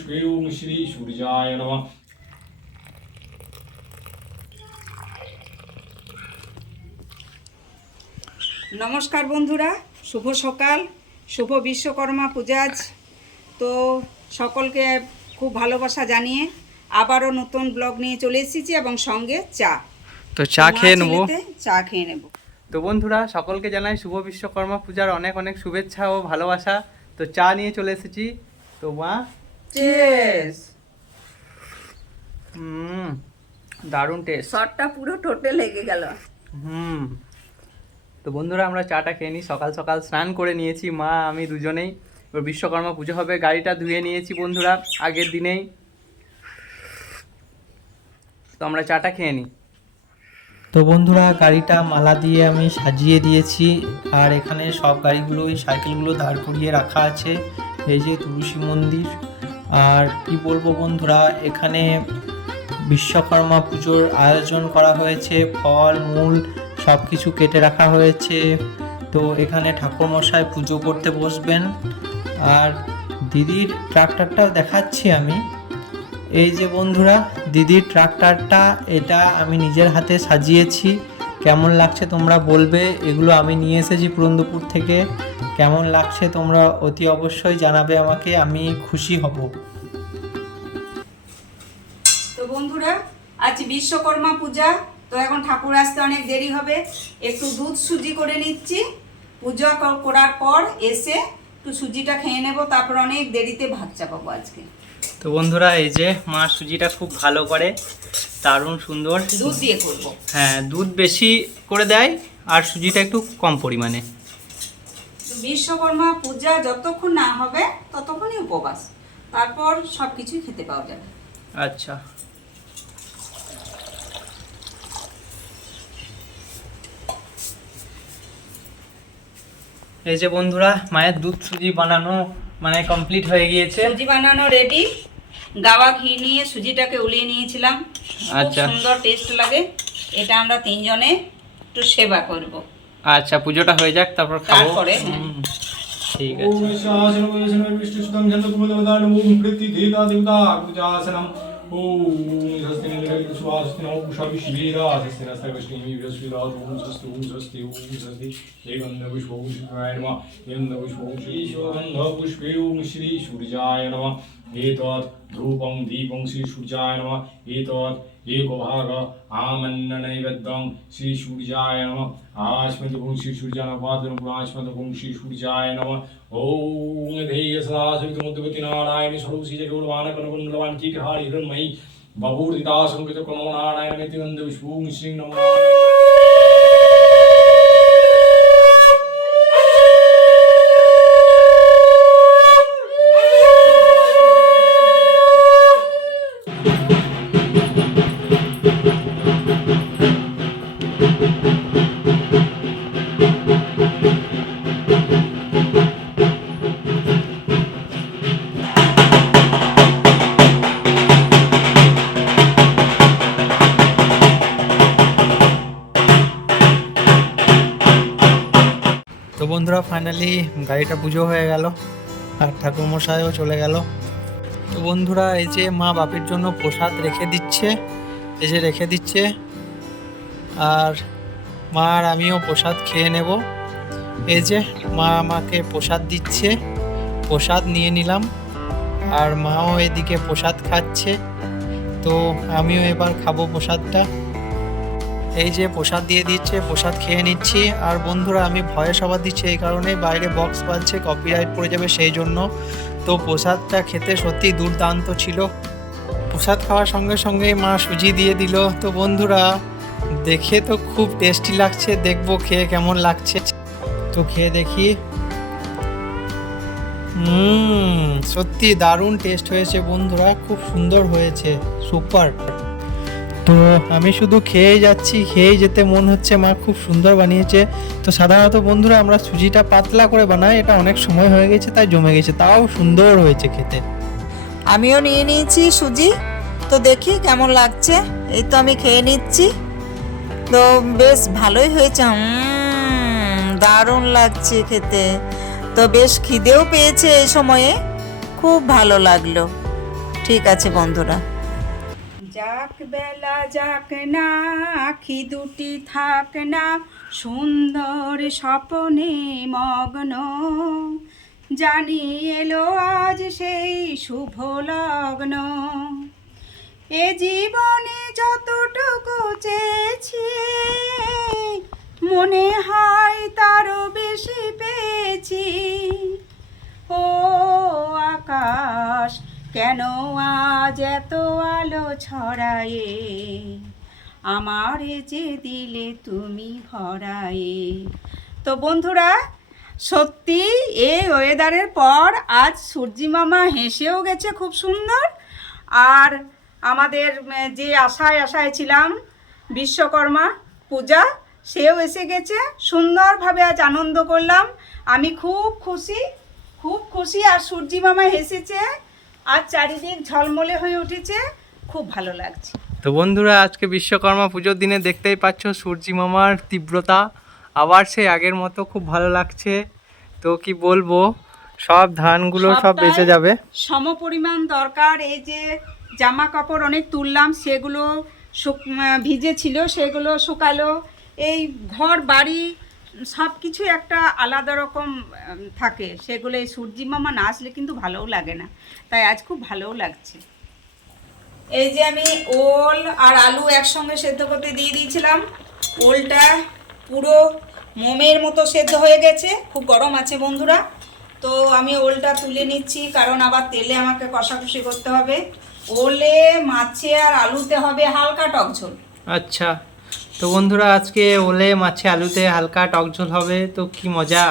পুষ্পে ওং শ্রী সূর্যায় নমঃ। নমস্কার বন্ধুরা, শুভ সকাল, শুভ বিশ্বকর্মা পূজা আজ। তো সকলকে খুব ভালোবাসা জানিয়ে আবারও নতুন ব্লগ নিয়ে চলে এসেছি এবং সঙ্গে চা। তো চা খেয়ে নেবো। চা খেয়ে নেব। তো বন্ধুরা সকলকে জানাই শুভ বিশ্বকর্মা পূজার অনেক অনেক শুভেচ্ছা ও ভালোবাসা। তো চা নিয়ে চলে এসেছি। তো মা চিয়ার্স। দারুণ টেস্ট, শটটা পুরো ঠোঁটে লেগে গেল। তো বন্ধুরা আমরা চাটা খেয়ে নিই। সকাল সকাল স্নান করে নিয়েছি, মা আমি দুজনেই। এবার বিশ্বকর্মা পুজো হবে, গাড়িটা ধুয়ে নিয়েছি বন্ধুরা আগের দিনেই। তো আমরা চাটা খেয়ে নিই। তো বন্ধুরা গাড়িটা মালা দিয়ে আমি সাজিয়ে দিয়েছি, আর এখানে সব গাড়িগুলোই সাইকেলগুলো দাঁড় করিয়ে রাখা আছে। এই যে তুলসী মন্দির। আর কি বলবো বন্ধুরা, এখানে বিশ্বকর্মা পুজোর আয়োজন করা হয়েছে, ফল মূল সব কিছু কেটে রাখা হয়েছে। তো এখানে ঠাকুরমশাই পুজো করতে বসবেন। আর দিদির ট্রাক্টরটা দেখাচ্ছি আমি। এই যে বন্ধুরা দিদির ট্রাক্টরটা, এটা আমি নিজের হাতে সাজিয়েছি। কেমন লাগছে তোমরা বলবে। এগুলো আমি নিয়ে এসেছি পুরন্দপুর থেকে। কেমন লাগছে তোমরা অতি অবশ্যই জানাবে আমাকে, আমি খুশি হব। তো বন্ধুরা আজ বিশ্বকর্মা পূজা, তো এখন ঠাকুর আসতে অনেক দেরি হবে। একটু দুধ সুজি করে নিচ্ছি। পূজা করার পর এসে একটু সুজিটা খেয়ে নেব, তারপর অনেক দেরিতে ভাত চাপাবো আজকে। তো বন্ধুরা এই যে মা সুজিটা খুব ভালো করে, দারুণ সুন্দর। দুধ দিয়ে করব। হ্যাঁ, দুধ বেশি করে দেয় আর সুজিটা একটু কম পরিমাণে। বিশ্বকর্মা পূজা যতক্ষণ না হবে ততক্ষণই উপবাস, তারপর সব কিছুই খেতে পাওয়া যাবে। আচ্ছা, এই যে বন্ধুরা মায়ের দুধ সুজি বানানো মানে কমপ্লিট হয়ে গিয়েছে। সুজি বানানো রেডি। গাওয়া ঘি নিয়ে সুজিটাকে উলিয়ে নিয়েছিলাম। খুব আচ্ছা। সুন্দর টেস্ট লাগে। এটা আমরা তিনজনে একটু সেবা করব। আচ্ছা, পুজোটা হয়ে যাক তারপর খাবো। তারপরে ঠিক ওম আছে। শাসন বৈষ্ণব বিষ্ণু সুতং ছন্দকুমুদবদান ওম প্রীতি দেবতা দেবতা পূজাসনম ওম স্বস্তি নির্মল সুভাষিত নমঃ পুষাবি শিবেরা স্বস্তি নস্তর বিষ্ণুমি বৃহস্পতিরা ওম স্বস্তি ওম স্বস্তি ওম স্বস্তি দেবন্দ পুষ্প ওম শিবায় নমঃ দেবন্দ পুষ্প ওম শ্রী সুগন্ধ পুষ্পে ওম শ্রী সূর্যায় নমঃ एतत् धूपं दीपं श्री सूर्याय नमः एतत् एको भाग आमन्न नैवेद्यं श्री सूर्याय नमः आश्मन्तपुं श्री सूर्याय नमः वादनं आश्मन्तपुं श्री सूर्याय नमः ॐ धेय सदा सवितुमुद्गति नारायण स्वरूपी जगोलवानकनकुण्डलवान की ग्रहाणि हिरण्मयी बभूर्दिता संकृतकर्मो नारायण नित्यनन्द विष्णुं श्री नमः। তো বন্ধুরা ফাইনালি গাড়িটা পুজো হয়ে গেল আর ঠাকুরমশাইও চলে গেল। তো বন্ধুরা এই যে মা বাপের জন্য প্রসাদ রেখে দিচ্ছে, এই যে রেখে দিচ্ছে। আর মা আর আমিও প্রসাদ খেয়ে নেব। এই যে মা আমাকে প্রসাদ দিচ্ছে, প্রসাদ নিয়ে নিলাম। আর মাও এদিকে প্রসাদ খাচ্ছে, তো আমিও এবার খাবো প্রসাদটা। এই যে প্রসাদ দিয়ে দিচ্ছে, প্রসাদ খেয়ে নিচ্ছি। আর বন্ধুরা আমি ভয়ে সবার দিচ্ছি এই কারণে, বাইরে বক্স বাজছে, কপিরাইট পড়ে যাবে সেই জন্য। তো প্রসাদটা খেতে সত্যি দুর্দান্ত ছিল। প্রসাদ খাওয়ার সঙ্গে সঙ্গেই মা সুজি দিয়ে দিল। তো বন্ধুরা দেখে তো খুব টেস্টি লাগছে, দেখবো খেয়ে কেমন লাগছে। তো খেয়ে দেখি। সত্যি দারুণ টেস্ট হয়েছে বন্ধুরা, খুব সুন্দর হয়েছে, সুপার। তো আমি শুধু খেয়ে যাচ্ছি, খেয়ে যেতে মন হচ্ছে মা খুব সুন্দর বানিয়েছে। তো সাধারণত বন্ধুরা আমরা সুজিটা পাতলা করে বানাই, এটা অনেক সময় হয়ে গেছে তাই জমে গেছে, তাও সুন্দর হয়েছে খেতে। আমিও নিয়ে নিয়েছি সুজি, তো দেখি কেমন লাগছে। এই তো আমি খেয়ে নিচ্ছি। তো বেশ ভালোই হয়েছে, দারুণ লাগছে খেতে। তো বেশ খিদেও পেয়েছে এই সময়ে, খুব ভালো লাগলো। ঠিক আছে বন্ধুরা। যাক বেলা যাক না, আখি দুটি থাক না, সুন্দর স্বপ্নে মগ্ন, জানি এলো আজ সেই শুভ লগ্ন। এ জীবনে যতটুকু চেয়েছি, মনে হয় তারও বেশি পেয়েছি। ও আকাশ কেন আজ এত আলো ছড়ায়ে, আমারে যে দিলে তুমি ভরায়ে। তো বন্ধুরা, সত্যি এই ওয়েদারের পর আজ সূর্যি মামা হেসেও গেছে খুব সুন্দর। আর আমাদের যে আশায় ছিলাম বিশ্বকর্মা পূজা, সেও এসে গেছে। সুন্দরভাবে আজ আনন্দ করলাম। আমি খুব খুশি। আর সূর্যি মামা হেসেছে, আর চারিদিক ঝলমলে হয়ে উঠেছে, খুব ভালো লাগছে। তো বন্ধুরা, আজকে বিশ্বকর্মা পুজোর দিনে দেখতেই পাচ্ছ সূর্যি মামার তীব্রতা আবার সেই আগের মতো, খুব ভালো লাগছে। তো কি বলবো, সব ধানগুলো সব বেঁচে যাবে। সমপরিমাণ দরকার। এই যে জামা কাপড় অনেক তুললাম, সেগুলো ভিজে ছিল, সেগুলো শুকালো। এই ঘর বাড়ি সব কিছু একটা আলাদা রকম থাকে, সেগুলো এই সূর্যি মামা না আসলে কিন্তু ভালোও লাগে না। তাই আজ খুব ভালোও লাগছে। এই যে আমি ওল আর আলু একসঙ্গে সেদ্ধ করতে দিয়ে দিয়েছিলাম। ওলটা পুরো মোমের মতো সেদ্ধ হয়ে গেছে, খুব গরম আছে বন্ধুরা। তো আমি ওলটা তুলে নিচ্ছি, কারণ আবার তেলে আমাকে কষাকষি করতে হবে। ওলে, মাছে আর আলুতে হবে হালকা টক ঝোল। আচ্ছা, তো বন্ধুরা আজকে ওলে মাছে আলুতে হালকা টক ঝোল হবে, তো কি মজা,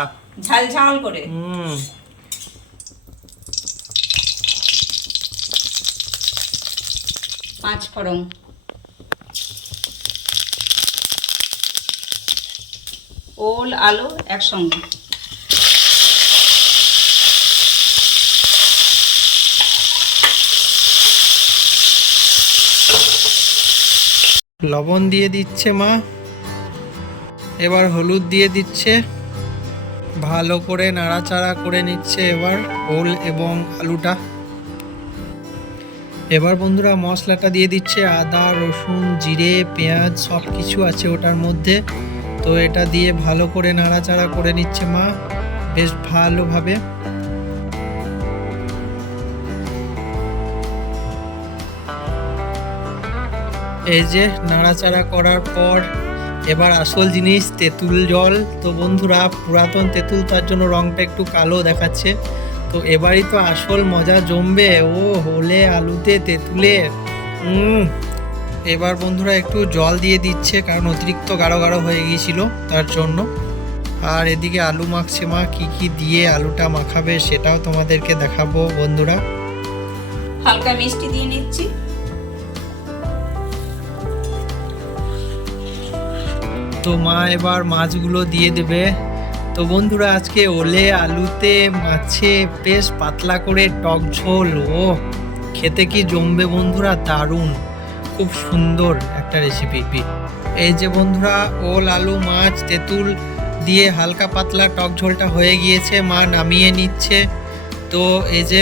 ঝাল ঝাল করে। পাঁচ ফোড়ন, ওল আলু একসঙ্গে। লবণ দিয়ে দিচ্ছে মা, এবার হলুদ দিয়ে দিচ্ছে, ভালো করে নাড়াচাড়া করে নিচ্ছে এবার ওল এবং আলুটা। এবার বন্ধুরা মশলাটা দিয়ে দিচ্ছে, আদা রসুন জিরে পেঁয়াজ সব কিছু আছে ওটার মধ্যে। তো এটা দিয়ে ভালো করে নাড়াচাড়া করে নিচ্ছে মা বেশ ভালোভাবে। এই যে নাড়াচাড়া করার পর এবার আসল জিনিস তেঁতুল জল। তো বন্ধুরা পুরাতন তেঁতুল, তার জন্য রংটা একটু কালো দেখাচ্ছে। তো এবারই তো আসল মজা জমবে, ও হলে আলুতে তেঁতুলে। এবার বন্ধুরা একটু জল দিয়ে দিচ্ছে, কারণ অতিরিক্ত গাঢ় গাঢ় হয়ে গিয়েছিল তার জন্য। আর এদিকে আলু মাখছে মা, কি দিয়ে আলুটা মাখাবে সেটাও তোমাদেরকে দেখাবো বন্ধুরা। হালকা মিষ্টি দিয়ে নিচ্ছি। তো মা এবার মাছগুলো দিয়ে দেবে। তো বন্ধুরা আজকে ওলে আলুতে মাছে বেশ পাতলা করে টক ঝোল, ও খেতে কি জমবে বন্ধুরা, দারুণ, খুব সুন্দর একটা রেসিপি। এই যে বন্ধুরা ওল আলু মাছ তেঁতুল দিয়ে হালকা পাতলা টক ঝোলটা হয়ে গিয়েছে, মা নামিয়ে নিচ্ছে। তো এই যে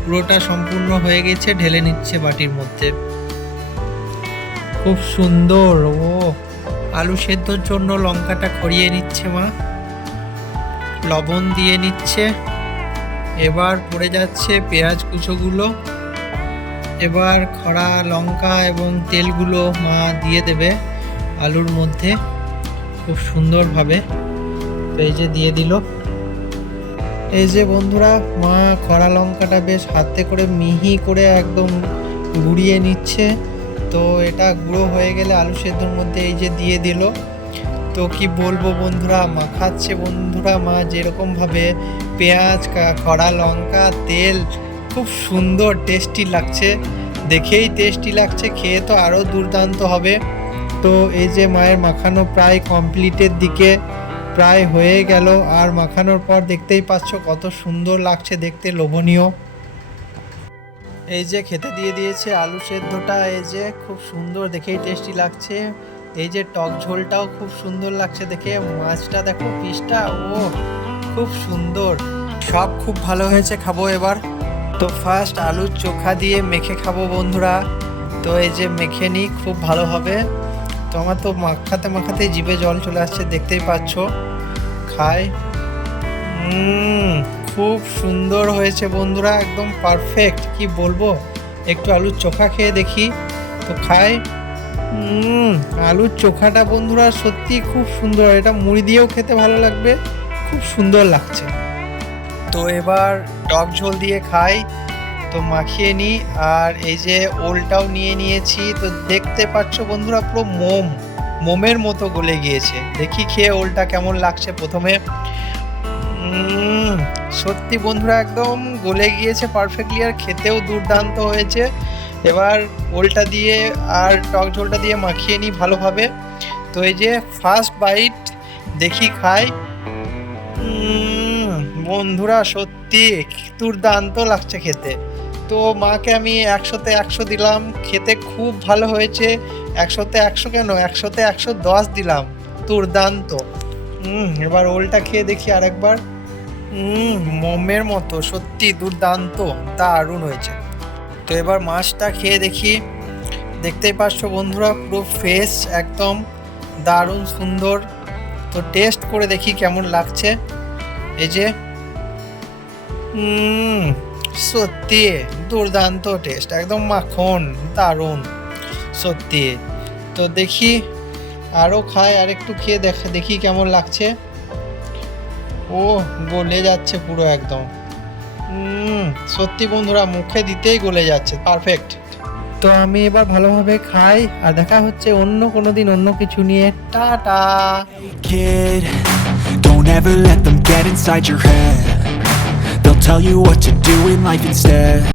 পুরোটা সম্পূর্ণ হয়ে গেছে, ঢেলে নিচ্ছে বাটির মধ্যে। খুব সুন্দর। ও আলু সেদ্ধর জন্য লঙ্কাটা খড়িয়ে নিচ্ছে মা, লবণ দিয়ে নিচ্ছে। এবার পড়ে যাচ্ছে পেঁয়াজ কুচোগুলো, এবার খড়া লঙ্কা এবং তেলগুলো মা দিয়ে দেবে আলুর মধ্যে খুব সুন্দরভাবে। এই যে দিয়ে দিল। এই যে বন্ধুরা মা খড়া লঙ্কাটা বেশ হাতে করে মিহি করে একদম গুঁড়িয়ে নিচ্ছে। তো এটা গুঁড়ো হয়ে গেলে আলু সেদ্ধর মধ্যে এই যে দিয়ে দিল। তো কি বলবো বন্ধুরা, মাখাচ্ছে বন্ধুরা মা যেরকমভাবে পেঁয়াজ খড়া লঙ্কা তেল, খুব সুন্দর টেস্টি লাগছে, দেখেই টেস্টি লাগছে, খেয়ে তো আরও দুর্দান্ত হবে। তো এই যে মায়ের মাখানো প্রায় কমপ্লিটের দিকে, প্রায় হয়ে গেল। আর মাখানোর পর দেখতেই পাচ্ছ কত সুন্দর লাগছে দেখতে, লোভনীয়। এই যে খেতে দিয়ে দিয়েছে আলু সেদ্ধটা, এই যে খুব সুন্দর, দেখেই টেস্টি লাগছে। এই যে টক ঝোলটাও খুব সুন্দর লাগছে দেখে, মাছটা দেখো পিসটা, ও খুব সুন্দর, সব খুব ভালো হয়েছে। খাবো এবার। তো ফার্স্ট আলুর চোখা দিয়ে মেখে খাবো বন্ধুরা। তো এই যে মেখে নিই, খুব ভালো হবে। তো আমার তো মাখাতে মাখাতে জিভে জল চলে আসছে, দেখতেই পাচ্ছ। খাই, খুব সুন্দর হয়েছে বন্ধুরা, একদম পারফেক্ট, কি বলবো। একটু আলুর চোখা খেয়ে দেখি। তো খাই, আলুর চোখাটা বন্ধুরা সত্যি খুব সুন্দর, এটা মুড়ি দিয়েও খেতে ভালো লাগবে, খুব সুন্দর লাগছে। তো এবার টক ঝোল দিয়ে খাই। তো মাখিয়ে নিই, আর এই যে ওলটাও নিয়ে নিয়েছি। তো দেখতে পাচ্ছ বন্ধুরা পুরো মোমের মতো গলে গিয়েছে। দেখি খেয়ে ওলটা কেমন লাগছে প্রথমে। সত্যি বন্ধুরা একদম গলে গিয়েছে পারফেক্টলি, আর খেতেও দুর্দান্ত হয়েছে। এবার ওলটা দিয়ে আর টক ঝোলটা দিয়ে মাখিয়ে নিই ভালোভাবে। তো এই যে ফার্স্ট বাইট, দেখি খাই। বন্ধুরা সত্যি দুর্দান্ত লাগছে খেতে। তো মাকে আমি 100-তে 100 দিলাম, খেতে খুব ভালো হয়েছে। 100-তে 100 কেন, 100-তে 110 দিলাম, দুর্দান্ত। এবার ওলটা খেয়ে দেখি আরেকবার। মোমের মতো, সত্যি দুর্দান্ত, দারুণ হয়েছে। তো এবার মাছটা খেয়ে দেখি। দেখতেই পাচ্ছ বন্ধুরা পুরো ফ্রেশ, একদম দারুণ সুন্দর। তো টেস্ট করে দেখি কেমন লাগছে। এই যে সত্যি দুর্দান্ত টেস্ট, একদম মাখন, দারুণ সত্যি। তো দেখি আরও খাই, আর একটু খেয়ে দেখি কেমন লাগছে। ও গলে যাচ্ছে পুরো একদম, সত্যি বন্ধুরা মুখে দিতেই গলে যাচ্ছে, পারফেক্ট। তো আমি এবার ভালোভাবে খাই, আর দেখা হচ্ছে অন্য কোনো দিন অন্য কিছু নিয়ে। Tata. Kid, don't ever let them get inside your head. They'll tell you what to do in life instead.